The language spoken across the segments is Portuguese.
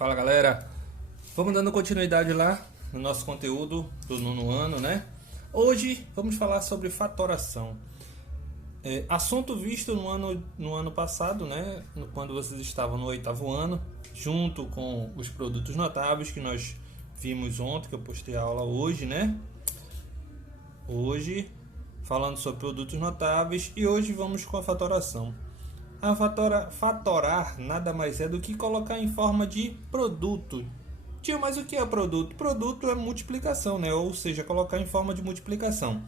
Fala galera, vamos dando continuidade lá no nosso conteúdo do nono ano, né? Hoje vamos falar sobre fatoração. Assunto visto no ano passado, né? Quando vocês estavam no oitavo ano, junto com os produtos notáveis que nós vimos ontem, que eu postei a aula hoje, né? Hoje falando sobre produtos notáveis e hoje vamos com a fatoração. Fatorar nada mais é do que colocar em forma de produto. Tio, mas o que é produto? Produto é multiplicação, né? Ou seja, colocar em forma de multiplicação.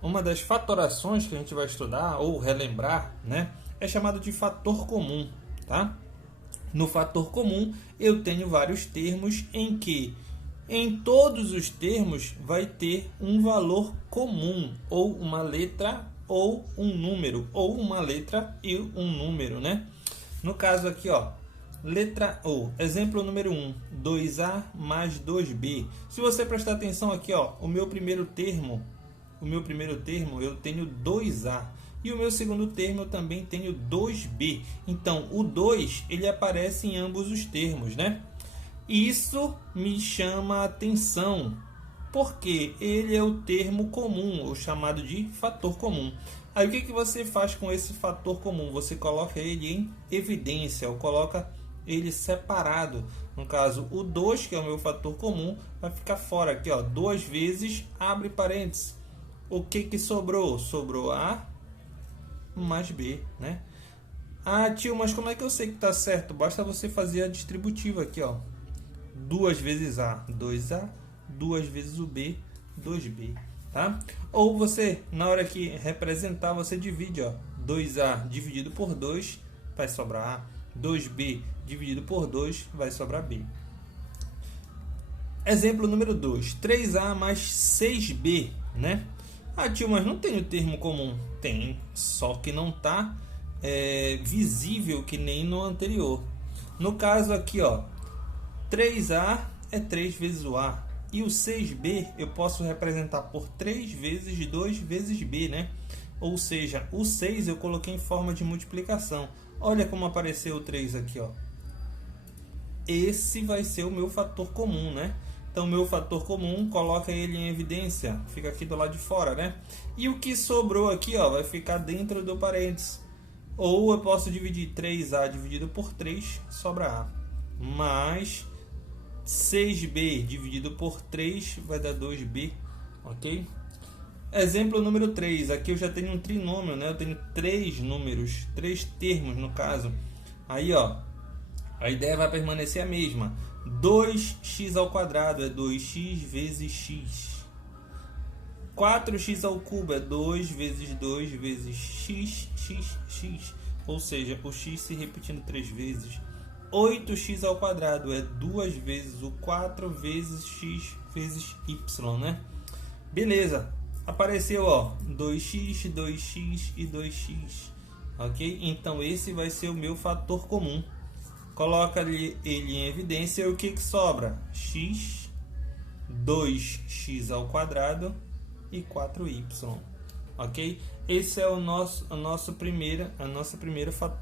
Uma das fatorações que a gente vai estudar ou relembrar, né? É chamado de fator comum, tá? No fator comum eu tenho vários termos em que em todos os termos vai ter um valor comum, ou uma letra, ou um número, ou uma letra e um número, né? No caso aqui, ó, letra O, exemplo número 1, 2A mais 2B. Se você prestar atenção aqui, ó, o meu primeiro termo eu tenho 2A. E o meu segundo termo eu também tenho 2B. Então, o 2, ele aparece em ambos os termos, né? Isso me chama a atenção, porque ele é o termo comum, o chamado de fator comum. Aí o que você faz com esse fator comum? Você coloca ele em evidência, ou coloca ele separado. No caso, o 2, que é o meu fator comum, vai ficar fora aqui, ó, 2 vezes, abre parênteses. O que sobrou? Sobrou A mais B, né? Ah, tio, mas como é que eu sei que está certo? Basta você fazer a distributiva aqui, ó. 2 vezes A, 2A, 2 vezes o B, 2B, tá? Ou você, na hora que representar, você divide, ó, 2A dividido por 2 vai sobrar A, 2B dividido por 2 vai sobrar B. Exemplo número 2, 3A mais 6B, né? Ah, tio, mas não tem o termo comum. Tem, só que não está visível que nem no anterior. No caso aqui, ó, 3A é 3 vezes o A. E o 6B eu posso representar por 3 vezes 2 vezes B, né? Ou seja, o 6 eu coloquei em forma de multiplicação. Olha como apareceu o 3 aqui, ó. Esse vai ser o meu fator comum, né? Então, meu fator comum, coloca ele em evidência. Fica aqui do lado de fora, né? E o que sobrou aqui, ó, vai ficar dentro do parênteses. Ou eu posso dividir 3A dividido por 3, sobra A. Mais 6B dividido por 3 vai dar 2B, ok? Exemplo número 3. Aqui eu já tenho um trinômio, né? Eu tenho 3 números, 3 termos no caso. Aí, ó, a ideia vai permanecer a mesma. 2x ao quadrado é 2x vezes x. 4x ao cubo é 2 vezes 2 vezes x. Ou seja, o x se repetindo 3 vezes. 8x ao quadrado é 2 vezes o 4 vezes x vezes y, né? Beleza. Apareceu, ó, 2x, 2x e 2x. Ok? Então, esse vai ser o meu fator comum. Coloca ele em evidência. E o que sobra? X, 2x ao quadrado e 4y. Ok? Esse é a nossa primeira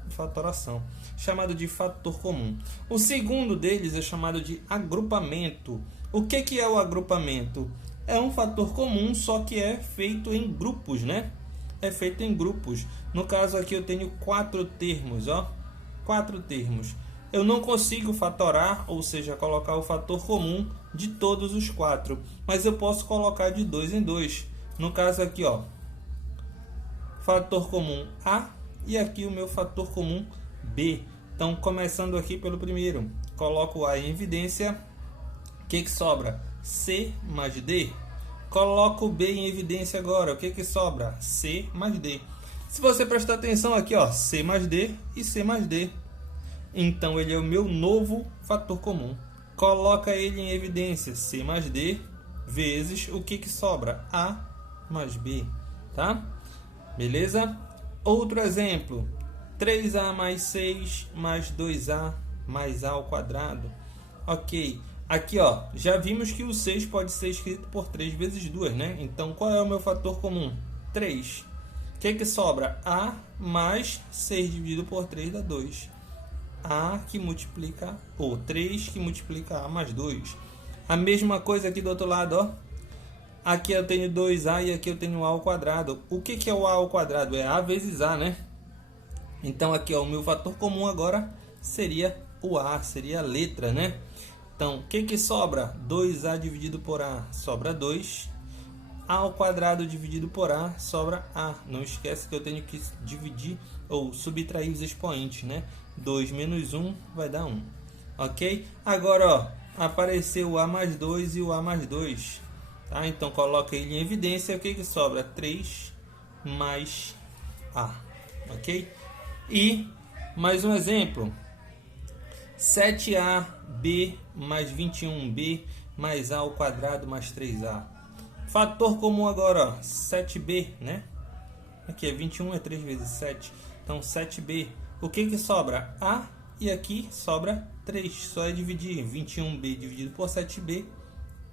fatoração, chamado de fator comum. O segundo deles é chamado de agrupamento. O que é o agrupamento? É um fator comum, só que é feito em grupos, né? É feito em grupos. No caso aqui eu tenho 4 termos, ó. 4 termos. Eu não consigo fatorar, ou seja, colocar o fator comum de todos os 4, mas eu posso colocar de 2 em 2. No caso aqui, ó, fator comum A e aqui o meu fator comum B. Então, começando aqui pelo primeiro, coloco A em evidência. O que sobra? C mais D. Coloco B em evidência agora. O que sobra? C mais D. Se você prestar atenção aqui, ó, C mais D e C mais D. Então, ele é o meu novo fator comum. Coloca ele em evidência, C mais D, vezes o que sobra? A mais B, tá? Beleza? Outro exemplo, 3A mais 6 mais 2A mais A ao quadrado. Ok, aqui, ó, já vimos que o 6 pode ser escrito por 3 vezes 2, né? Então, qual é o meu fator comum? 3. O que sobra? A mais 6 dividido por 3 dá 2. A que multiplica, ou 3 que multiplica A mais 2. A mesma coisa aqui do outro lado, ó. Aqui eu tenho 2A e aqui eu tenho A ao quadrado. O que é o A ao quadrado? É A vezes A, né? Então aqui, ó, o meu fator comum agora seria o A, seria a letra, né? Então, o que sobra? 2A dividido por A sobra 2. A ao quadrado dividido por A sobra A. Não esquece que eu tenho que dividir ou subtrair os expoentes, né? 2 menos 1 vai dar 1. Ok? Agora, ó, apareceu o A mais 2 e o A mais 2. Tá? Então, coloca ele em evidência. O que sobra? 3 mais A. Ok? E, mais um exemplo. 7AB mais 21B mais A ao quadrado mais 3A. Fator comum agora, ó, 7B, né? Aqui é 21, é 3 vezes 7. Então, 7B. O que sobra? A e aqui sobra 3. Só é dividir 21B dividido por 7B,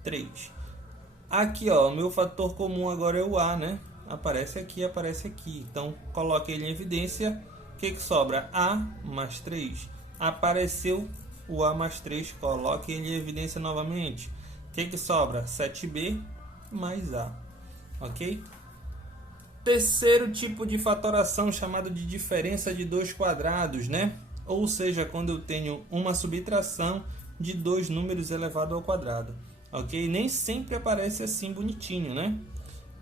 3. Aqui, ó, o meu fator comum agora é o A, né? Aparece aqui, aparece aqui. Então, coloque ele em evidência. O que sobra? A mais 3. Apareceu o A mais 3. Coloque ele em evidência novamente. O que sobra? 7B mais A. Ok? Terceiro tipo de fatoração, chamado de diferença de dois quadrados, né? Ou seja, quando eu tenho uma subtração de dois números elevado ao quadrado. Ok? Nem sempre aparece assim bonitinho, né?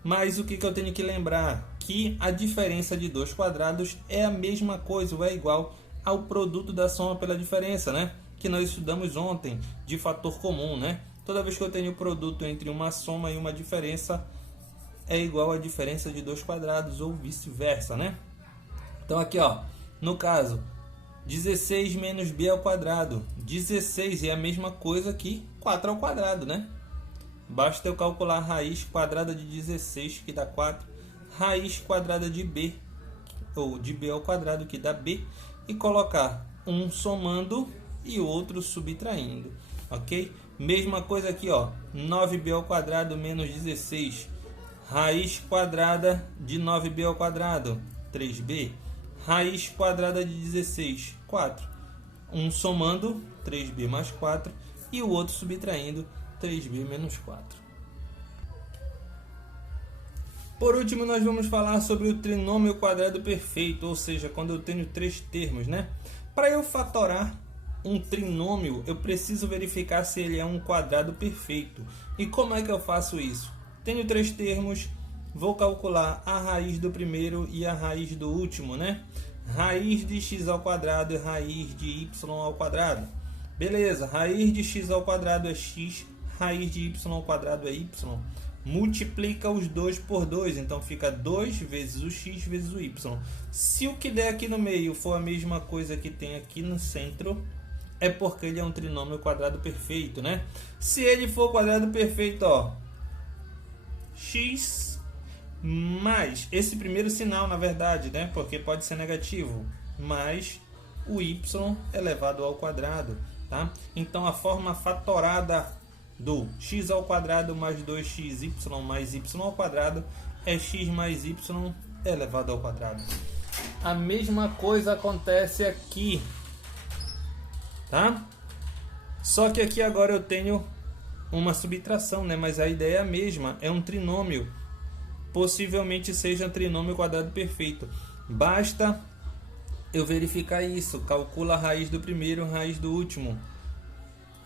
Mas o que eu tenho que lembrar? Que a diferença de dois quadrados é a mesma coisa, ou é igual ao produto da soma pela diferença, né? Que nós estudamos ontem, de fator comum, né? Toda vez que eu tenho o produto entre uma soma e uma diferença, é igual à diferença de dois quadrados, ou vice-versa, né? Então aqui, ó, no caso, 16 menos b ao quadrado. 16 é a mesma coisa que 4 ao quadrado, né? Basta eu calcular a raiz quadrada de 16, que dá 4, raiz quadrada de b, ou de b ao quadrado, que dá b, e colocar um somando e outro subtraindo, ok? Mesma coisa aqui, ó, 9b ao quadrado menos 16, raiz quadrada de 9b ao quadrado, 3b, raiz quadrada de 16, 4, um somando, 3b mais 4, e o outro subtraindo, 3b menos 4. Por último, nós vamos falar sobre o trinômio quadrado perfeito, ou seja, quando eu tenho três termos, né? Para eu fatorar um trinômio, eu preciso verificar se ele é um quadrado perfeito. E como é que eu faço isso? Tenho três termos, vou calcular a raiz do primeiro e a raiz do último, né? Raiz de x ao quadrado e raiz de y ao quadrado. Beleza, raiz de x ao quadrado é x, raiz de y ao quadrado é y. Multiplica os dois por 2, então fica 2 vezes o x vezes o y. Se o que der aqui no meio for a mesma coisa que tem aqui no centro, é porque ele é um trinômio quadrado perfeito, né? Se ele for quadrado perfeito, ó, x mais esse primeiro sinal, na verdade, né? Porque pode ser negativo, mais o y elevado ao quadrado, tá? Então a forma fatorada do x ao quadrado mais 2xy mais y ao quadrado é x mais y elevado ao quadrado. A mesma coisa acontece aqui, tá? Só que aqui agora eu tenho uma subtração, né? Mas a ideia é a mesma, é um trinômio. Possivelmente seja um trinômio quadrado perfeito. Basta eu verificar isso. Calcula a raiz do primeiro, raiz do último.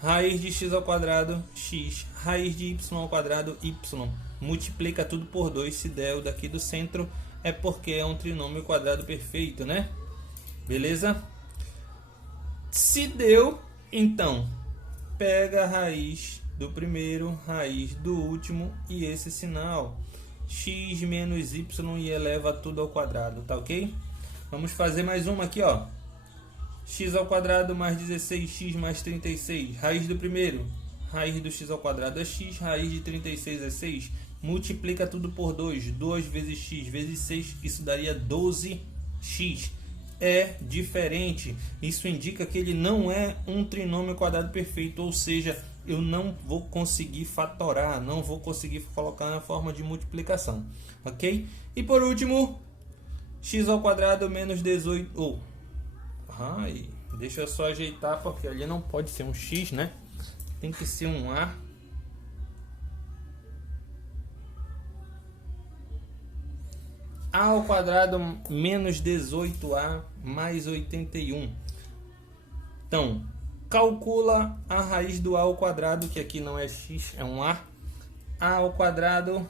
Raiz de x ao quadrado, x. Raiz de y ao quadrado, y. Multiplica tudo por 2. Se der o daqui do centro, é porque é um trinômio quadrado perfeito, né? Beleza? Se deu, então, pega a raiz do primeiro, raiz do último e esse sinal. X menos y e eleva tudo ao quadrado, tá ok? Vamos fazer mais uma aqui, ó. X ao quadrado mais 16x mais 36. Raiz do primeiro, raiz do x ao quadrado é x, raiz de 36 é 6. Multiplica tudo por 2. 2 vezes x vezes 6, isso daria 12x. É diferente. Isso indica que ele não é um trinômio quadrado perfeito, ou seja, eu não vou conseguir fatorar, não vou conseguir colocar na forma de multiplicação, ok? E por último, x ao quadrado menos 18... Ai, deixa eu só ajeitar, porque ali não pode ser um x, né? Tem que ser um a. A ao quadrado menos 18a mais 81. Então, calcula a raiz do a ao quadrado, que aqui não é x, é um a. A ao quadrado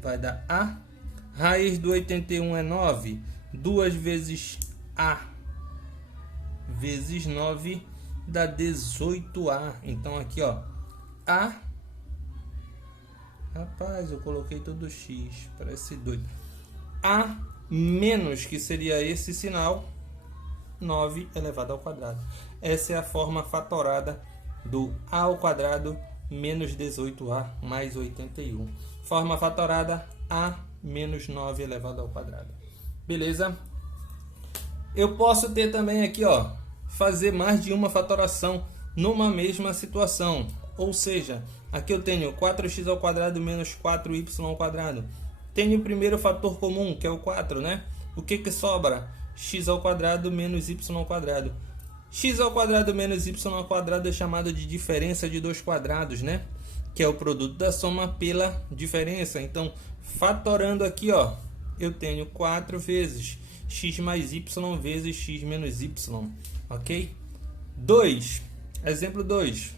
vai dar a. Raiz do 81 é 9. 2 vezes a vezes 9 dá 18a. Então aqui, ó, a... Rapaz, eu coloquei todo x, parece doido. A menos, que seria esse sinal, 9 elevado ao quadrado. Essa é a forma fatorada do a ao quadrado menos 18a mais 81. Forma fatorada a menos 9 elevado ao quadrado. Beleza? Eu posso ter também aqui, ó, fazer mais de uma fatoração numa mesma situação. Ou seja, aqui eu tenho 4x ao quadrado menos 4y ao quadrado. Tenho o primeiro fator comum, que é o 4, né? O que sobra? X ao quadrado menos y ao quadrado. X ao quadrado menos y ao quadrado é chamado de diferença de dois quadrados, né? Que é o produto da soma pela diferença. Então, fatorando aqui, ó, eu tenho 4 vezes x mais y vezes x menos y, ok? 2, exemplo 2,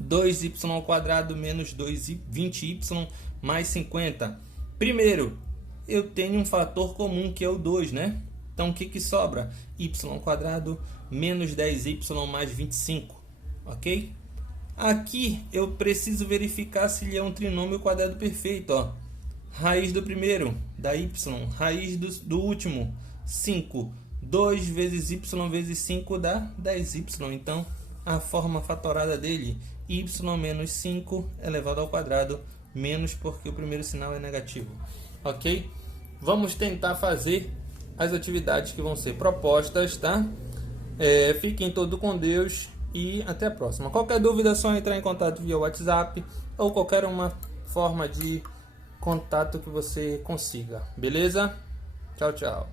2y ao quadrado menos 20y mais 50. Primeiro, eu tenho um fator comum que é o 2, né? Então, o que sobra? Y ao quadrado menos 10y mais 25, ok? Aqui, eu preciso verificar se ele é um trinômio quadrado perfeito, ó. Raiz do primeiro, dá y. Raiz do último, 5. 2 vezes y vezes 5 dá 10y. Então, a forma fatorada dele, y menos 5 elevado ao quadrado, menos porque o primeiro sinal é negativo. Ok? Vamos tentar fazer as atividades que vão ser propostas, tá? Fiquem todos com Deus e até a próxima. Qualquer dúvida é só entrar em contato via WhatsApp ou qualquer uma forma de contato que você consiga. Beleza? Tchau, tchau.